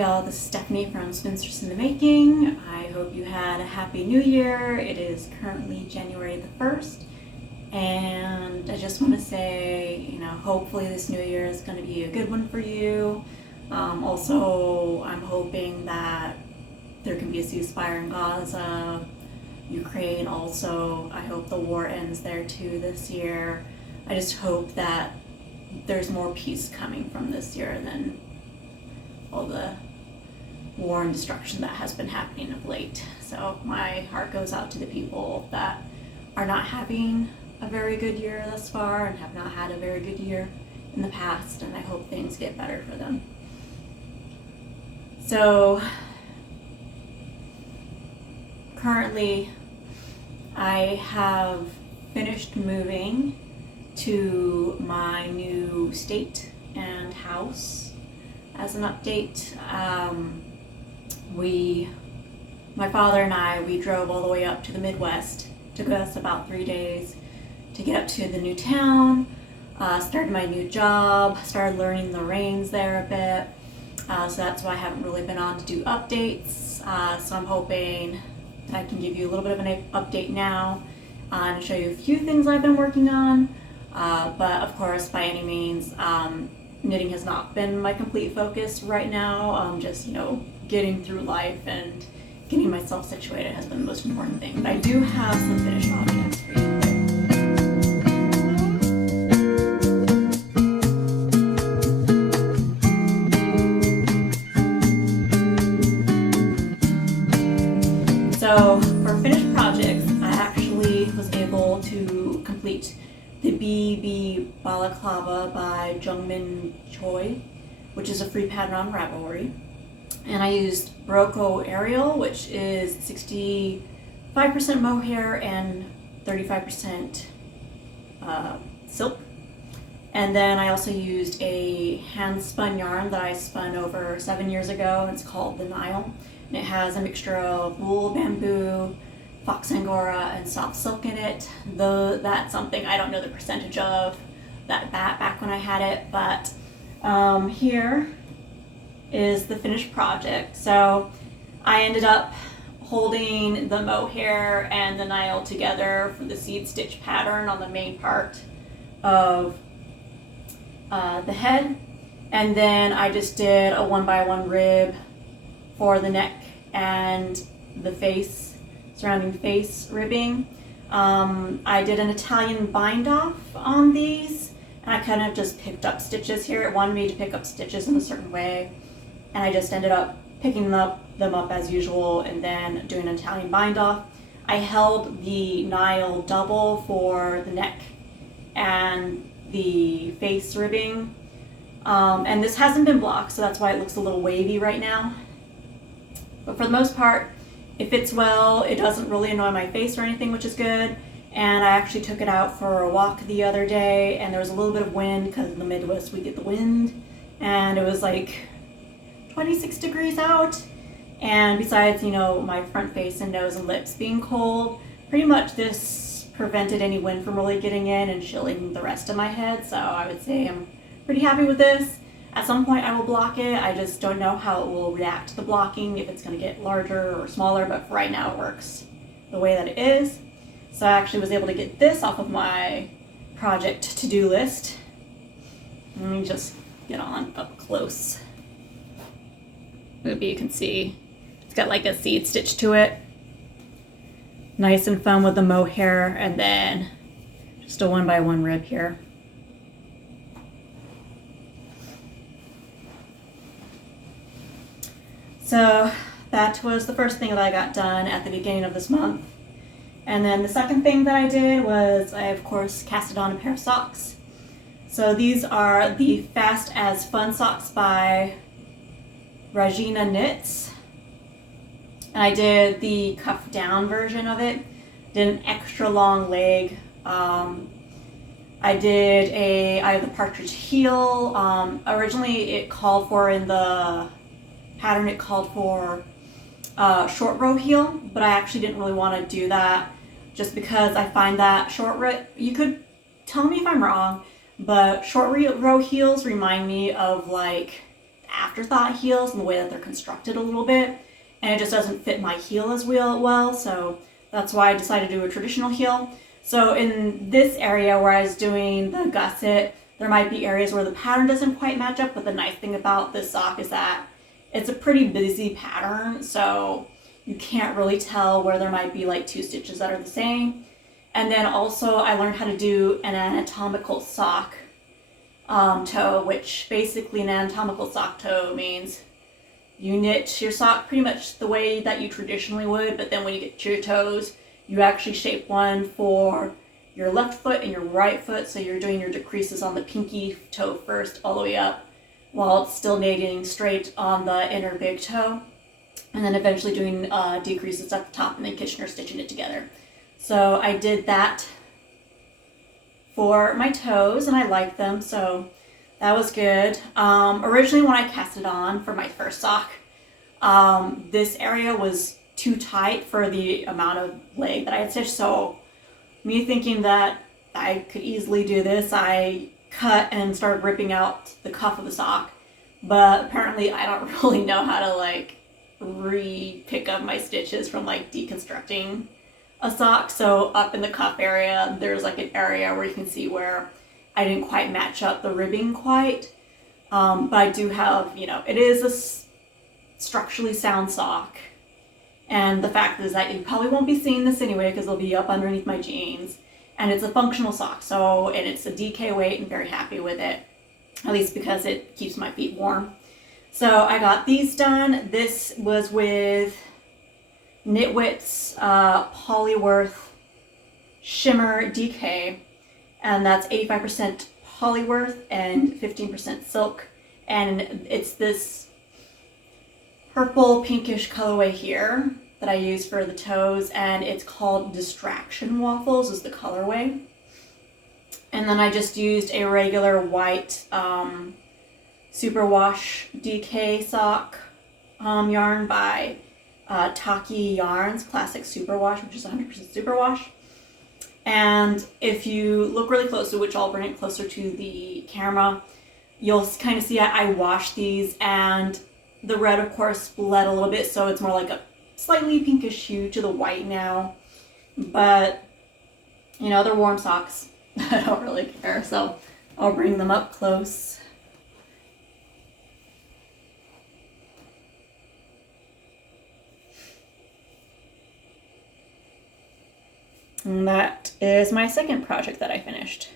Hi y'all, this is Stephanie from Spinstress in the Making. I hope you had a happy new year. It is currently January the 1st, and I just want to say, hopefully this new year is going to be a good one for you. Also, I'm hoping that there can be a ceasefire in Gaza, Ukraine also. I hope the war ends there too this year. I just hope that there's more peace coming from this year than all the war and destruction that has been happening of late. So my heart goes out to the people that are not having a very good year thus far and have not had a very good year in the past, and I hope things get better for them. So currently I have finished moving to my new state and house. As an update, my father and I, we drove all the way up to the Midwest. It took us about 3 days to get up to the new town, started my new job, started learning the reins there a bit. So that's why I haven't really been on to do updates. So I'm hoping that I can give you a little bit of an update now and show you a few things I've been working on. But of course, by any means, knitting has not been my complete focus right now. Just, getting through life and getting myself situated has been the most important thing. But I do have some finished objects for you. So for finished projects, I actually was able to complete the BB Balaclava by Jung and Choi, which is a free pattern on Ravelry. And I used Berroco Aerial, which is 65% mohair and 35% silk. And then I also used a handspun yarn that I spun over 7 years ago, and it's called the Nile. And it has a mixture of wool, bamboo, fox angora, and soft silk in it. Though that's something I don't know the percentage of that back when I had it, but here is the finished project. So I ended up holding the mohair and the Nile together for the seed stitch pattern on the main part of the head, and then I just did a 1x1 rib for the neck and the face, surrounding face ribbing. I did an Italian bind off on these, and I kind of just picked up stitches here. It wanted me to pick up stitches in a certain way, and I just ended up picking them up as usual and then doing an Italian bind off. I held the Nile double for the neck and the face ribbing, and this hasn't been blocked, so that's why it looks a little wavy right now. But for the most part, it fits well. It doesn't really annoy my face or anything, which is good. And I actually took it out for a walk the other day, and there was a little bit of wind because in the Midwest we get the wind, and it was like 26 degrees out. And besides, my front face and nose and lips being cold, pretty much this prevented any wind from really getting in and chilling the rest of my head. So I would say I'm pretty happy with this. At some point I will block it. I just don't know how it will react to the blocking, if it's going to get larger or smaller, but for right now it works the way that it is. So I actually was able to get this off of my project to-do list. Let me just get on up close. Maybe you can see it's got like a seed stitch to it. Nice and fun with the mohair, and then just a 1x1 rib here. So that was the first thing that I got done at the beginning of this month. And then the second thing that I did was I, of course, casted on a pair of socks. So these are the Fast as Fun socks by RarijennaKnits. And I did the cuff down version of it. Did an extra long leg. I have the partridge heel. Originally it called for, in the pattern, it called for short row heel, but I actually didn't really want to do that just because I find that you could tell me if I'm wrong, but short row heels remind me of like afterthought heels and the way that they're constructed a little bit, and it just doesn't fit my heel as well, so that's why I decided to do a traditional heel. So in this area where I was doing the gusset, there might be areas where the pattern doesn't quite match up, but the nice thing about this sock is that it's a pretty busy pattern, so you can't really tell where there might be like 2 stitches that are the same. And then also I learned how to do an anatomical sock toe, which basically an anatomical sock toe means you knit your sock pretty much the way that you traditionally would, but then when you get to your toes, you actually shape one for your left foot and your right foot, so you're doing your decreases on the pinky toe first all the way up while it's still knitting straight on the inner big toe, and then eventually doing decreases at the top and then Kitchener stitching it together. So I did that for my toes and I liked them, so that was good. Originally when I cast it on for my first sock, this area was too tight for the amount of leg that I had stitched, so me thinking that I could easily do this, I cut and started ripping out the cuff of the sock, but apparently I don't really know how to like re-pick up my stitches from like deconstructing a sock. So up in the cuff area, there's like an area where you can see where I didn't quite match up the ribbing quite, but I do have, it is a structurally sound sock. And the fact is that you probably won't be seeing this anyway because it'll be up underneath my jeans. And it's a functional sock, and it's a DK weight and very happy with it, at least because it keeps my feet warm. So I got these done. This was with Knitwit's Polworth Shimmer DK, and that's 85% Polworth and 15% silk. And it's this purple pinkish colorway here that I use for the toes, and it's called Distraction Waffles is the colorway. And then I just used a regular white superwash DK sock yarn by Taki Yarns Classic Superwash, which is 100% superwash. And if you look really closely, which I'll bring it closer to the camera, you'll kind of see I washed these, and the red of course bled a little bit, so it's more like a slightly pinkish hue to the white now, but they're warm socks. I don't really care, so I'll bring them up close. And that is my second project that I finished.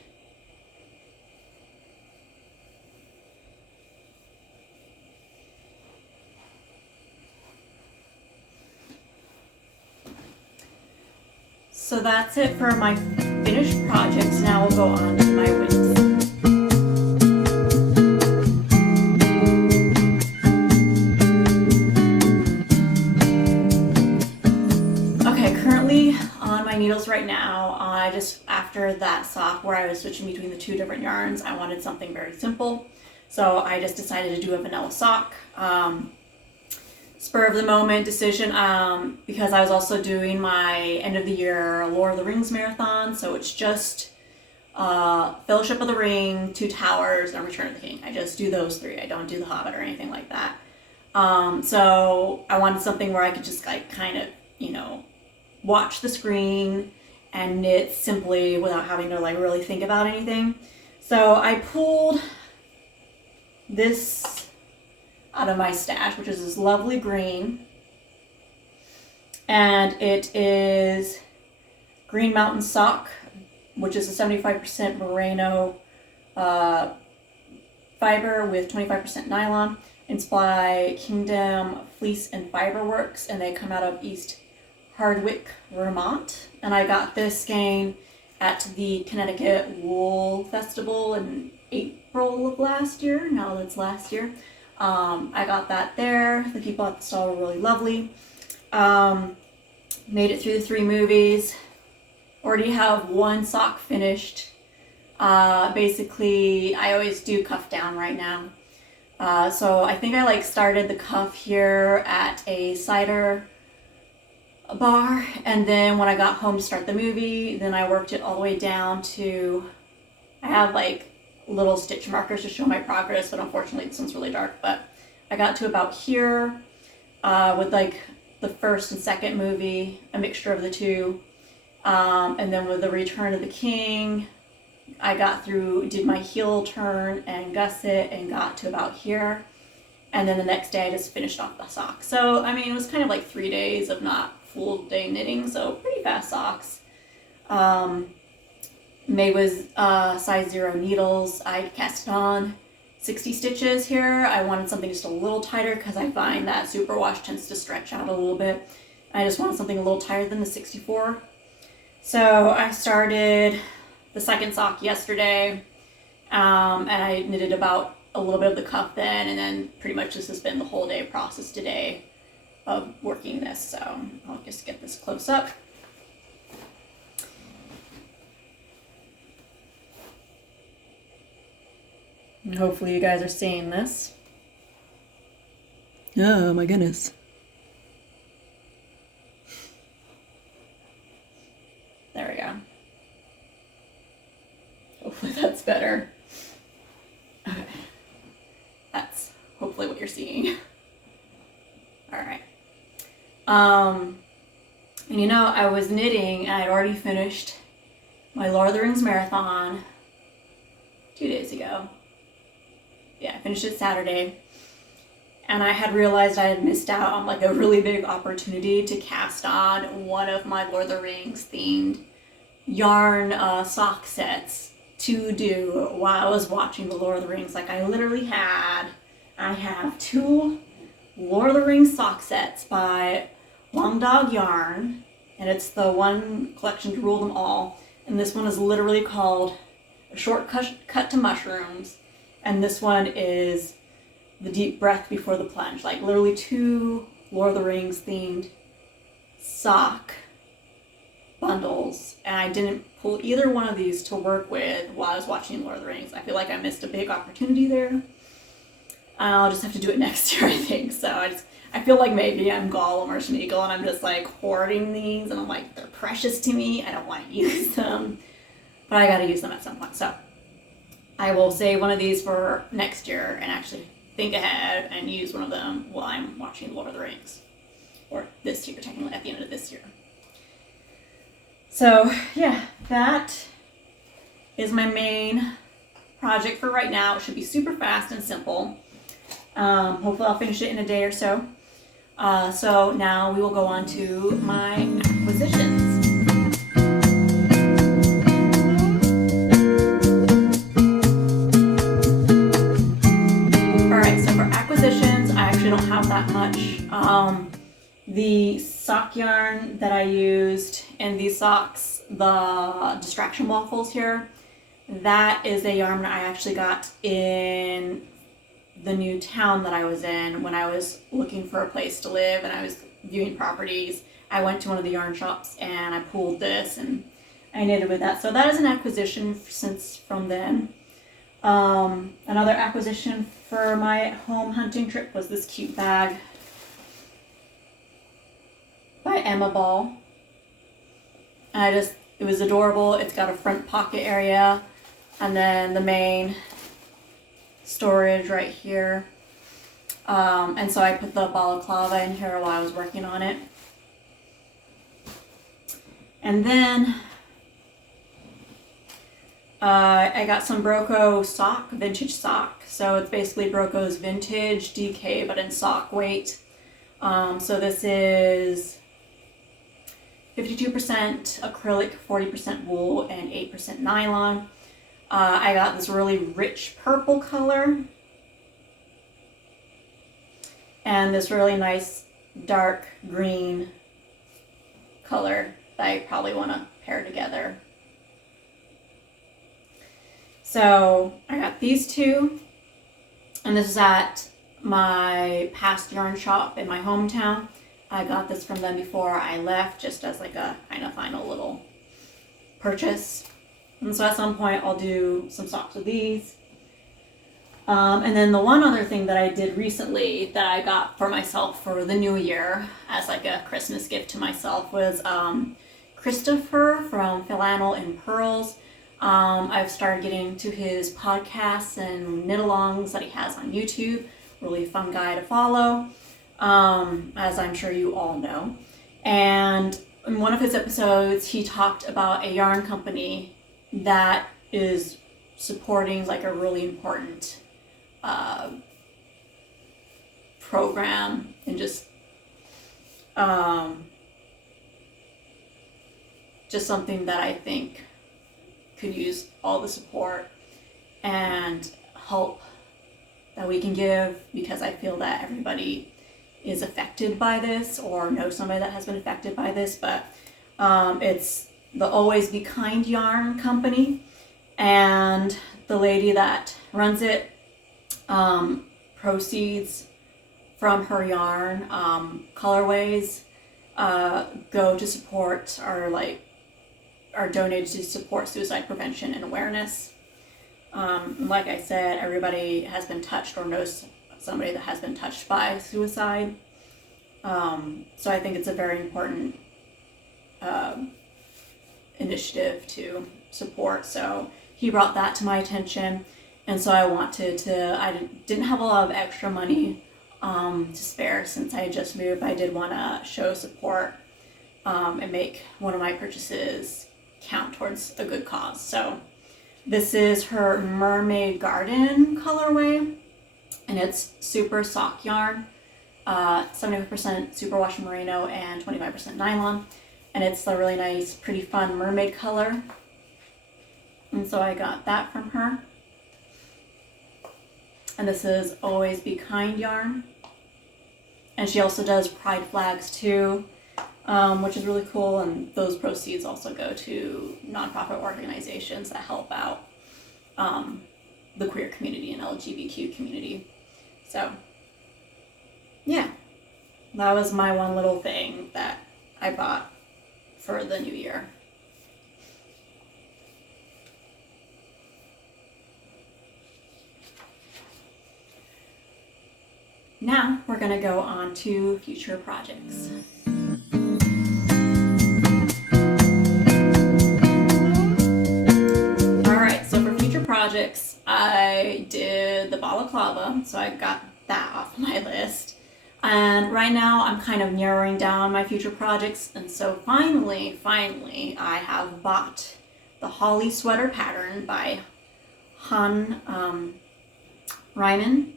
So that's it for my finished projects. Now we'll go on to my wins. Okay, currently on my needles right now, I just, after that sock where I was switching between the 2 different yarns, I wanted something very simple. So I just decided to do a vanilla sock. Spur of the moment decision, because I was also doing my end of the year Lord of the Rings marathon, so it's just Fellowship of the Ring, 2 Towers, and Return of the King. I just do those 3. I don't do The Hobbit or anything like that. So I wanted something where I could just like kind of, watch the screen and knit simply without having to like really think about anything. So I pulled this out of my stash, which is this lovely green, and it is Green Mountain Sock, which is a 75% merino fiber with 25% nylon. It's by Kingdom Fleece and Fiber Works, and they come out of East Hardwick, Vermont. And I got this skein at the Connecticut Wool Festival in April of last year. Now that's last year. I got that there. The people at the stall were really lovely. Made it through the 3 movies. Already have 1 sock finished. Basically, I always do cuff down right now. So I think I started the cuff here at a cider bar, and then when I got home to start the movie, then I worked it all the way down to, I have little stitch markers to show my progress, but unfortunately this one's really dark, but I got to about here with like the first and second movie, a mixture of the two. And then with the Return of the King, I got through, did my heel turn and gusset and got to about here. And then the next day I just finished off the sock. So, I mean, it was kind of like 3 days of not full day knitting, so pretty fast socks. Made with size 0 needles. I cast on 60 stitches here. I wanted something just a little tighter because I find that superwash tends to stretch out a little bit. I just wanted something a little tighter than the 64. So I started the second sock yesterday, and I knitted about a little bit of the cuff then, and then pretty much this has been the whole day process today of working this. So I'll just get this close up. And hopefully you guys are seeing this. Oh my goodness. There we go. Hopefully that's better. Okay. That's hopefully what you're seeing. All right. And you know, I was knitting and I'd already finished my Lord of the Rings marathon 2 days ago. Yeah, I finished it Saturday. And I had realized I had missed out on like a really big opportunity to cast on one of my Lord of the Rings themed yarn sock sets to do while I was watching the Lord of the Rings. Like I have 2 Lord of the Rings sock sets by Long Dog Yarn, and it's the one collection to rule them all. And this one is literally called A Short Cut to Mushrooms, and this one is The Deep Breath Before the Plunge. Like literally 2 Lord of the Rings themed sock bundles, and I didn't pull either one of these to work with while I was watching Lord of the Rings. I feel like I missed a big opportunity there. I'll just have to do it next year, I think. So I feel like maybe I'm Gollum or Smeagol and I'm just like hoarding these, and I'm like, they're precious to me, I don't want to use them, but I gotta use them at some point. So I will save one of these for next year and actually think ahead and use one of them while I'm watching Lord of the Rings. Or this year, technically, at the end of this year. So yeah, that is my main project for right now. It should be super fast and simple. Hopefully I'll finish it in a day or so. So now we will go on to my acquisitions. I actually don't have that much. The sock yarn that I used in these socks, the Distraction Waffles here, that is a yarn I actually got in the new town that I was in when I was looking for a place to live and I was viewing properties. I went to one of the yarn shops and I pulled this and I knitted with that. So that is an acquisition since from then. Another acquisition for my home hunting trip was this cute bag by Emma Ball. It was adorable. It's got a front pocket area and then the main storage right here. And so I put the balaclava in here while I was working on it. And then I got some Berroco sock, vintage sock. So it's basically Berroco's vintage DK, but in sock weight. So this is 52% acrylic, 40% wool, and 8% nylon. I got this really rich purple color and this really nice dark green color that I probably want to pair together. So I got these 2, and this is at my past yarn shop in my hometown. I got this from them before I left, just as like a kind of final little purchase. And so at some point I'll do some socks with these. And then the one other thing that I did recently that I got for myself for the new year as like a Christmas gift to myself was Christopher from Flannel and Pearls. I've started getting to his podcasts and knit-alongs that he has on YouTube really fun guy to follow, as I'm sure you all know. And in one of his episodes, he talked about a yarn company that is supporting like a really important program, and just something that I think could use all the support and help that we can give, because I feel that everybody is affected by this or knows somebody that has been affected by this. But it's the Always Be Kind yarn company, and the lady that runs it, proceeds from her yarn colorways go to support, or are donated to support suicide prevention and awareness. Like I said, everybody has been touched or knows somebody that has been touched by suicide. So I think it's a very important initiative to support. So he brought that to my attention, and so I wanted to, I didn't have a lot of extra money to spare since I had just moved. I did want to show support and make one of my purchases count towards a good cause. So this is her Mermaid Garden colorway, and it's super sock yarn, 75% superwash merino and 25% nylon, and it's a really nice, pretty fun mermaid color. And so I got that from her. And this is Always Be Kind yarn, and she also does pride flags too, which is really cool, and those proceeds also go to nonprofit organizations that help out the queer community and LGBTQ community. So yeah, that was my one little thing that I bought for the new year. Now we're going to go on to future projects. Alright, so for future projects, I did the Balaclava, so I got that off my list. And right now I'm kind of narrowing down my future projects, and so finally, I have bought the Holly sweater pattern by Hanne, Rimmen.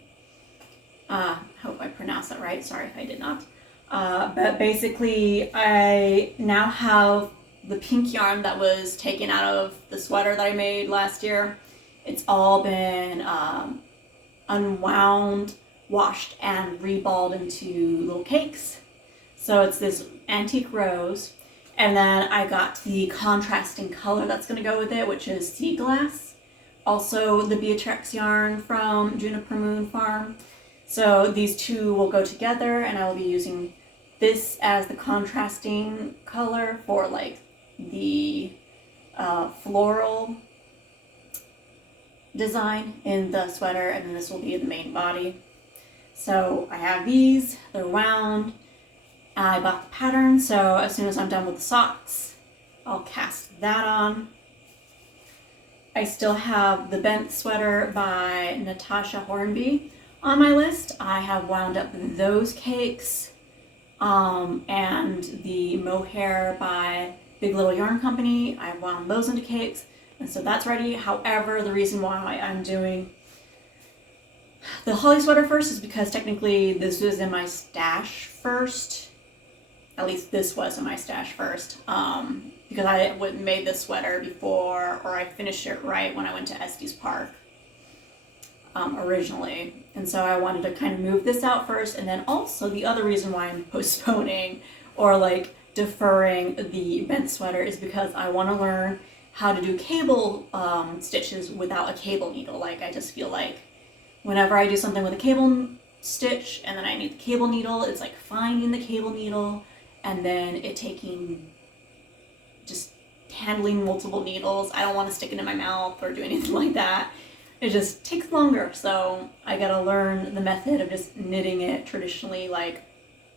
Hope I pronounced that right, sorry if I did not. But basically I now have the pink yarn that was taken out of the sweater that I made last year. It's all been unwound, washed, and reballed into little cakes. So it's this antique rose, and then I got the contrasting color that's going to go with it, which is sea glass. Also the Beatrix yarn from Juniper Moon Farm. So these two will go together, and I will be using this as the contrasting color for like the floral design in the sweater, and then this will be the main body. So I have these, they're wound. I bought the pattern, so as soon as I'm done with the socks, I'll cast that on. I still have the Benthe sweater by Natasja Hornby on my list. I have wound up those cakes, and the mohair by Big Little Yarn Company. I wound those into cakes, and so that's ready. However, the reason why I'm doing the Holly sweater first is because technically this was in my stash first. At least this was in my stash first, because I made this sweater before, or I finished it right when I went to Estes Park originally. And so I wanted to kind of move this out first, and then also the other reason why I'm postponing or like deferring the Benthe sweater is because I want to learn how to do cable stitches without a cable needle. Like, I just feel like whenever I do something with a cable stitch and then I need the cable needle, it's like finding the cable needle and then it taking, just handling multiple needles. I don't want to stick it in my mouth or do anything like that. It just takes longer, so I gotta learn the method of just knitting it traditionally, like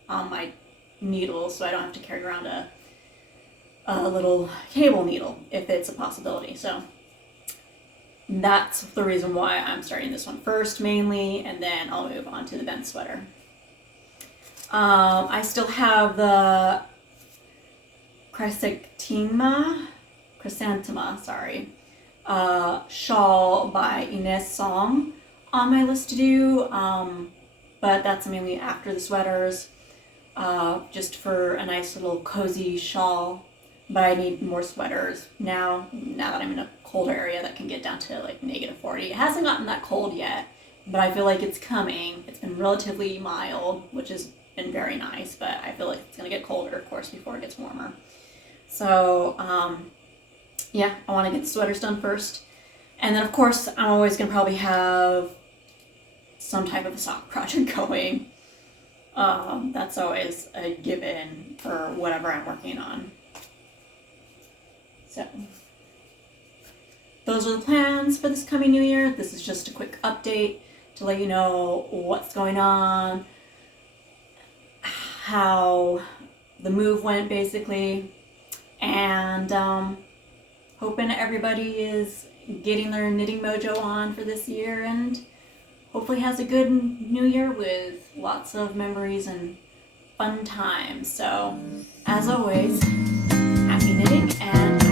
on my needle, so I don't have to carry around a little cable needle if it's a possibility. So that's the reason why I'm starting this one first mainly, and then I'll move on to the Benthe sweater. I still have the Krisanteema, shawl by Inese on my list to do, but that's mainly after the sweaters, just for a nice little cozy shawl. But I need more sweaters now that I'm in a colder area that can get down to like -40. It hasn't gotten that cold yet, but I feel like it's coming. It's been relatively mild, which has been very nice, but I feel like it's gonna get colder, of course, before it gets warmer. So, yeah, I want to get the sweaters done first. And then, of course, I'm always going to probably have some type of a sock project going. That's always a given for whatever I'm working on. So, those are the plans for this coming new year. This is just a quick update to let you know what's going on, how the move went, basically. And hoping everybody is getting their knitting mojo on for this year and hopefully has a good new year with lots of memories and fun times. So, as always, happy knitting and